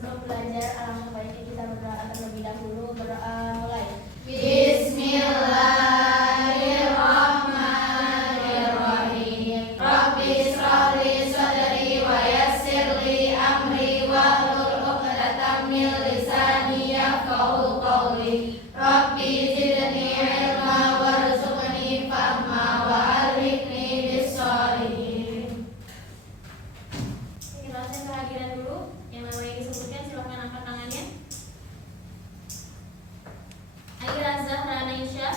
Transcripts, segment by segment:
Sebelum belajar, alangkah baiknya kita berdoa terlebih dahulu. Berdoa mulai. Bismillahirrahmanirrahim. Rabbi shrah li sadri wa yassir li amri wahlul 'uqdatam min lisani yafqahu qawli. Rabbi zidni ilma warzuqni fahma wa alhiqni bis-shalihin. Kita absen kehadiran dulu. Yang namanya disebutkan silakan angkat tangannya. Aira Zahra Naisha,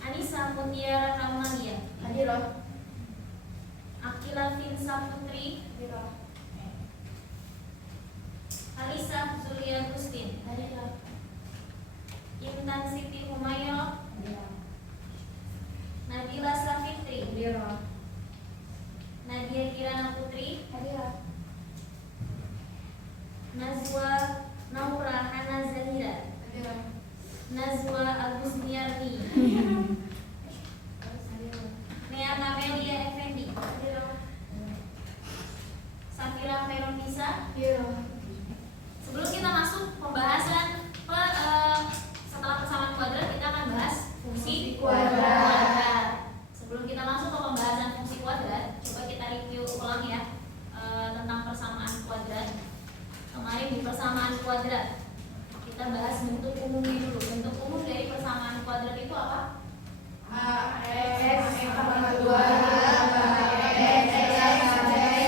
Anissa Mutiara Kamalia, Hadiroh. Akila Finsa Putri, Hadiroh. Alisa Zulia Gustin, Hadiroh. Intan Siti Humayro, Nabila Safitri, Hadiroh. Nadia Kirana Putri, Hadiroh. Nazwa Naura Hana Zahira, Hadiroh. Nazwa Agus Miarni, Nea Kamelia Effendi, Safira Khairunisa. Hadiroh. Sebelum kita masuk pembahasan setelah persamaan kuadrat, kita akan bahas fungsi Kuadrat. Sebelum kita masuk ke pembahasan fungsi kuadrat, coba kita review ulang ya tentang persamaan kuadrat. Kemarin di persamaan kuadrat kita bahas bentuk umumnya dulu. Bentuk umum dari persamaan kuadrat itu apa? X sama 2 X sampai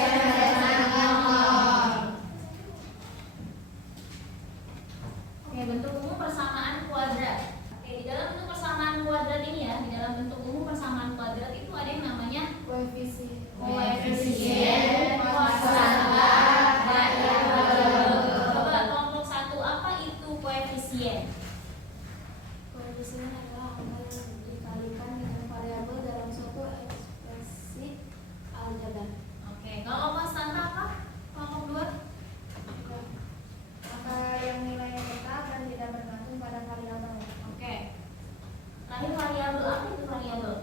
Oke, bentuk umum persamaan kuadrat. Oke, di dalam bentuk persamaan kuadrat ini ya, di dalam bentuk umum persamaan kuadrat itu ada yang namanya koefisien muasalah variabel. Coba kelompok 1, apa itu koefisien? Koefisien adalah angka yang dikalikan dengan variabel dalam suatu ekspresi aljabar. Oke, kalau konstanta apa? Kelompok 2? Angka yang nilainya tetap dan tidak bergantung pada variabel. Oke. Terakhir variabel, apa itu variabel?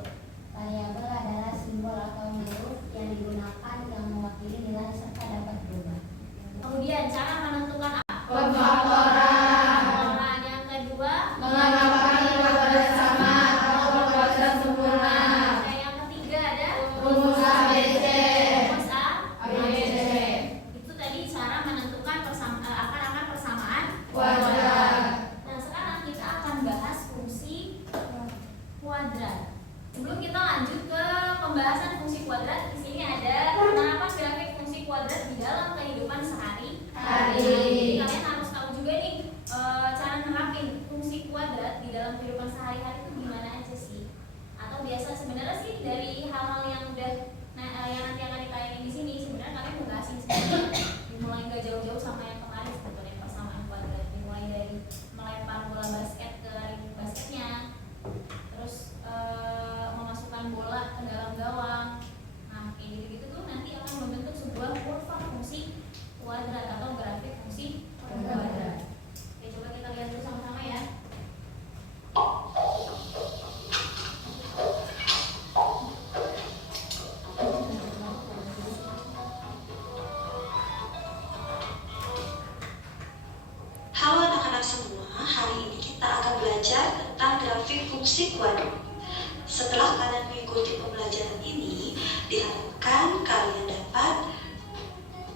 Variabel adalah simbol atau huruf yang digunakan yang mewakili nilai serta dapat berubah. Kemudian cara menentukan apa? Pemfaktoran. Pemfaktoran. Yang kedua, Mengamalkan kuadrat sama atau kuadrat sempurna. Oke, yang ketiga ada Rumus ABC. rumus A. ABC. Itu tadi cara menentukan akar-akar persamaan Kuadrat. Nah, sekarang kita akan bahas fungsi kuadrat. Sebelum kita lanjut ke pembahasan fungsi kuadrat, di sini ada penerapan grafik fungsi kuadrat di dalam kehidupan sehari-hari. Jadi kalian harus tahu juga nih cara nerapin fungsi kuadrat di dalam kehidupan sehari-hari itu gimana aja sih? Atau biasa sebenarnya sih dari hal-hal yang udah yang nanti akan ditayangin di sini, sebenarnya kalian udah asing sebenarnya. Dimulai nggak jauh-jauh sama yang kemarin sebetulnya persamaan kuadrat. Dimulai dari melempar bola basket ke ring basketnya, terus memasukkan bola ke dalam gawang. Nah, kayak gitu-gitu tuh nanti akan membentuk sebuah kurva fungsi kuadrat atau grafik fungsi kuadrat. Oke, coba kita lihat dulu sama-sama ya. Halo anak-anak semua, hari ini kita akan belajar tentang grafik fungsi kuadrat. Setelah kalian mengikuti pembelajaran ini, diharapkan kalian dapat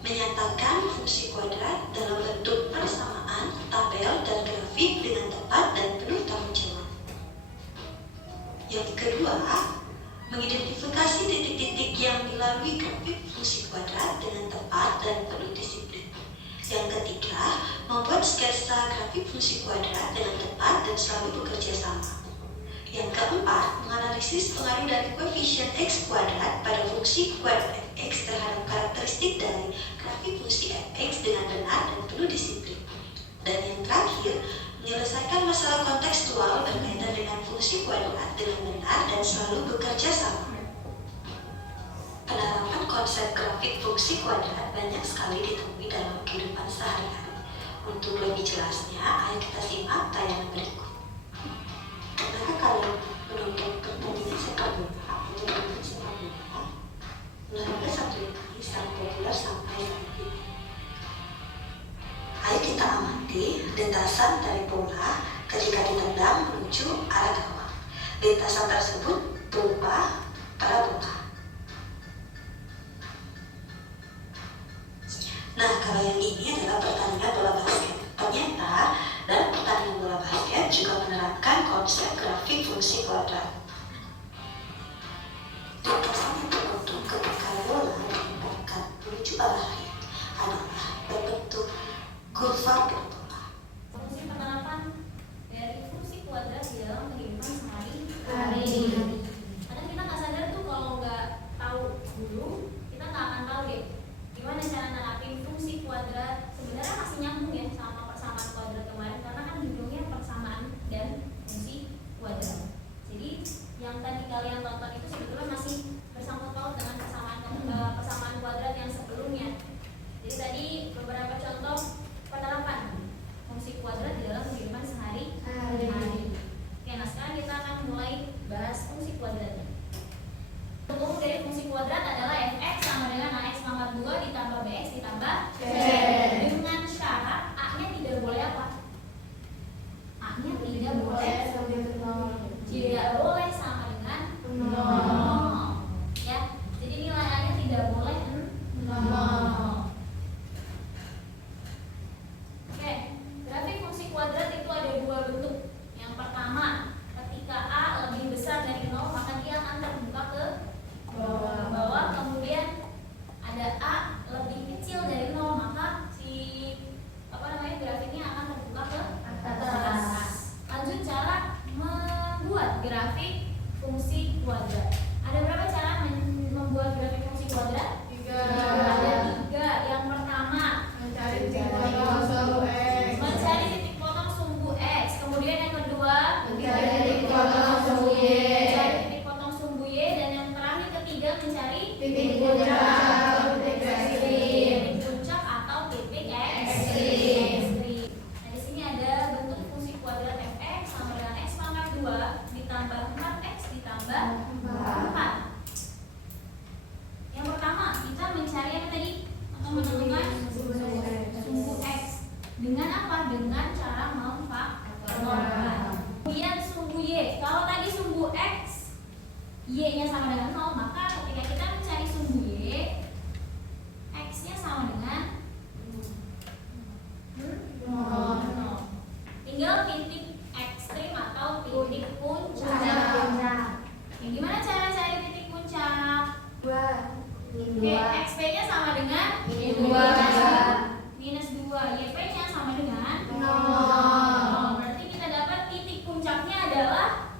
menyatakan fungsi kuadrat dalam bentuk persamaan, tabel, dan grafik dengan tepat dan penuh tanggung jawab. Yang kedua, mengidentifikasi titik-titik yang dilalui grafik fungsi kuadrat dengan tepat dan penuh disiplin. Yang ketiga, membuat sketsa grafik fungsi kuadrat dengan tepat dan selalu bekerja sama. Yang keempat, menganalisis pengaruh dari koefisien X kuadrat pada fungsi kuadrat Fx terhadap karakteristik dari grafik fungsi Fx dengan benar dan penuh disiplin. Dan yang terakhir, menyelesaikan masalah kontekstual berkaitan dengan fungsi kuadrat dengan benar dan selalu bekerja sama. Penerapan konsep grafik fungsi kuadrat banyak sekali ditemui dalam kehidupan sehari-hari. Untuk lebih jelasnya, ayo kita simak tayangan berikut. Apakah kalian menonton pertandingan sepak bola atau sepak bola? Olahraga satu ini sangat lintasan dari bola ketika ditendang menuju arah gawang. Lintasan tersebut berupa parabola. Nah, kalau yang ini adalah pertandingan bola basket. Ternyata dalam pertandingan bola basket juga menerapkan konsep grafik fungsi kuadrat. Lintasan yang terbentuk ketika bola ditendangkan menuju arah lain adalah berbentuk kurva parabola. Fungsi penerapan dari fungsi kuadrat di dalam kehidupan Hari. Kadang kita nggak sadar tuh kalau nggak tahu dulu, kita nggak akan tahu deh gimana cara nerapin fungsi kuadrat. Sebenarnya masih nyambung ya sama persamaan kuadrat kemarin, karena kan judulnya persamaan dan fungsi kuadrat. Jadi yang tadi kalian tonton itu sebetulnya masih bersangkut paut dengan persamaan kuadrat yang sebelumnya. Jadi tadi beberapa contoh penerapan fungsi kuadrat di dalam kehidupan sehari-hari. Oke, nah sekarang kita akan mulai bahas fungsi kuadratnya. Umum dari fungsi kuadrat adalah fx sama dengan ax pangkat 2 ditambah bx ditambah c. Dengan syarat a-nya tidak boleh apa? A-nya tidak boleh sama dengan 0. Ya, jadi nilai a-nya tidak boleh 0. Oke, grafik fungsi kuadrat itu ada dua bentuk. Yang pertama, ketika a lebih besar dari 0 maka dia akan terbuka ke bawah. Kemudian ada a lebih kecil dari 0 maka grafiknya akan terbuka ke atas. Lanjut cara membuat grafik fungsi kuadrat. Ada berapa cara membuat grafik fungsi kuadrat? 3. Ada 3. Yang pertama, mencari titik potong sumbu x. Kemudian yang kedua, mencari titik potong sumbu y. Dan yang terakhir ketiga, mencari titik puncak atau titik ekstrim. Nah, di sini ada bentuk fungsi kuadrat fx sama dengan x pangkat 2 ditambah 4x ditambah 4. Yang pertama, kita mencari apa tadi? Atau menentukan sumbu x. Dengan apa? Dengan cara memfaktorkan. Kemudian sumbu y. Kalau tadi sumbu x, y-nya sama dengan 0, maka ketika kita mencari sumbu y, x-nya sama dengan 0. Tinggal titik ekstrim atau titik puncak. Yang gimana cara cari titik puncak? Oke, xp-nya sama dengan minus 2, yp-nya sama dengan 0. Berarti kita dapat titik puncaknya adalah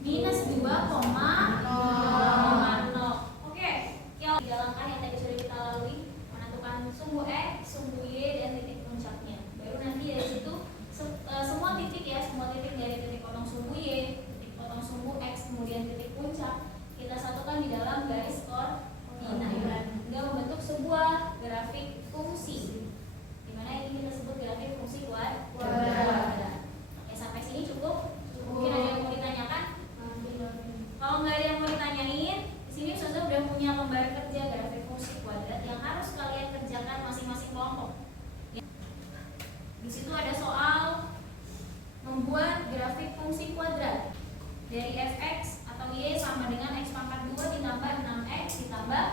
minus 2,0. Oke, yang di dalam yang tadi sudah kita lalui, menentukan sumbu x, sumbu y, dan titik puncaknya. Baru nanti dari situ semua titik ya, semua titik dari titik potong sumbu y, titik potong sumbu x, kemudian titik puncak kita satukan di dalam garis koordinat hingga membentuk sebuah grafik fungsi. Dimana ini kita sebut grafik fungsi kuadrat. Oke, sampai sini cukup. Mungkin ada yang mau ditanyakan? Kalau nggak ada yang mau ditanyain, di sini Ustazah udah punya lembar kerja grafik fungsi kuadrat yang harus kalian kerjakan masing-masing kelompok. Di situ ada soal membuat grafik fungsi kuadrat dari fx atau y sama dengan x pangkat 2 ditambah 6x ditambah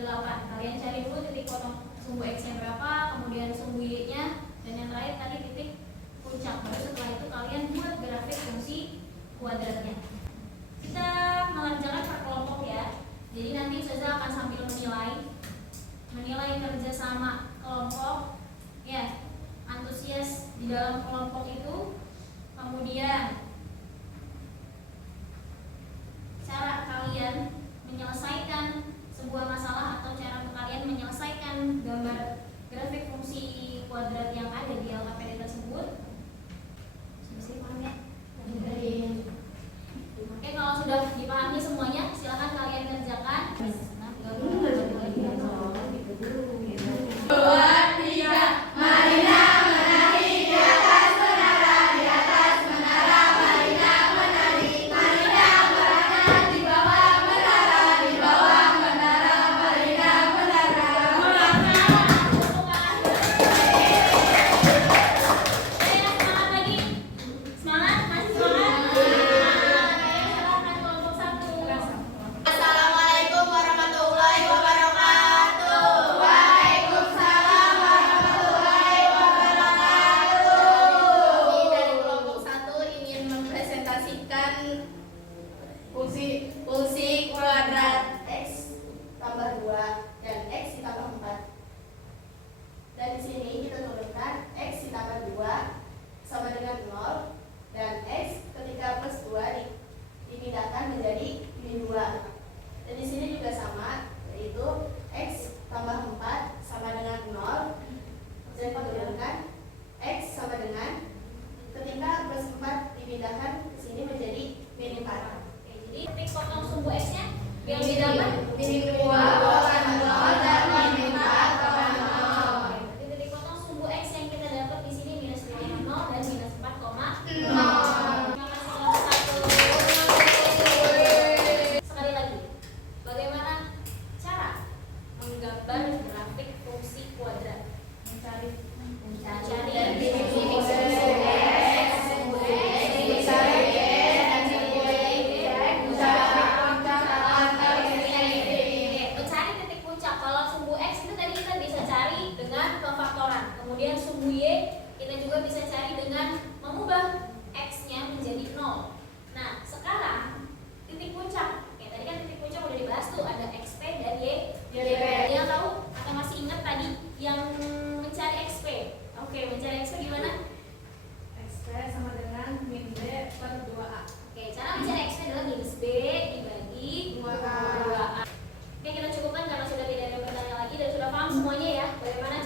8. Kalian cari dulu titik potong sumbu x-nya berapa, kemudian sumbu y-nya, dan yang terakhir tadi titik puncak. Baru setelah itu kalian buat grafik fungsi kuadratnya. Kita mengerjakan per kelompok ya. Jadi nanti Ustazah akan sambil menilai kerjasama kelompok ya, antusias di dalam kelompok itu, kemudian cara kalian menyelesaikan sebuah masalah atau cara kalian menyelesaikan gambar grafik fungsi kuadrat yang ada di LKPD tersebut. Bisa dipahami ya? Oke, kalau sudah dipahami semuanya, silakan kalian kerjakan. Marina menari di atas menara, grafik fungsi kuadrat? Mencari Titik fungsi X, sumbu X, mencari titik puncak. Kalau sumbu X itu tadi kita bisa cari dengan pemfaktoran. Kemudian sumbu Y kita juga bisa cari dengan mengubah X-nya menjadi 0. Nah, sekarang titik puncak. Oke, tadi kan titik puncak udah dibahas tuh, ada XP dan YP. Yang tahu atau masih ingat tadi yang mencari XP? Oke, mencari XP gimana? XP sama dengan min B per 2A. Oke, cara mencari XP adalah minus B dibagi 2A. 2A. Oke, kita cukupkan karena sudah tidak ada pertanyaan lagi dan sudah paham semuanya ya bagaimana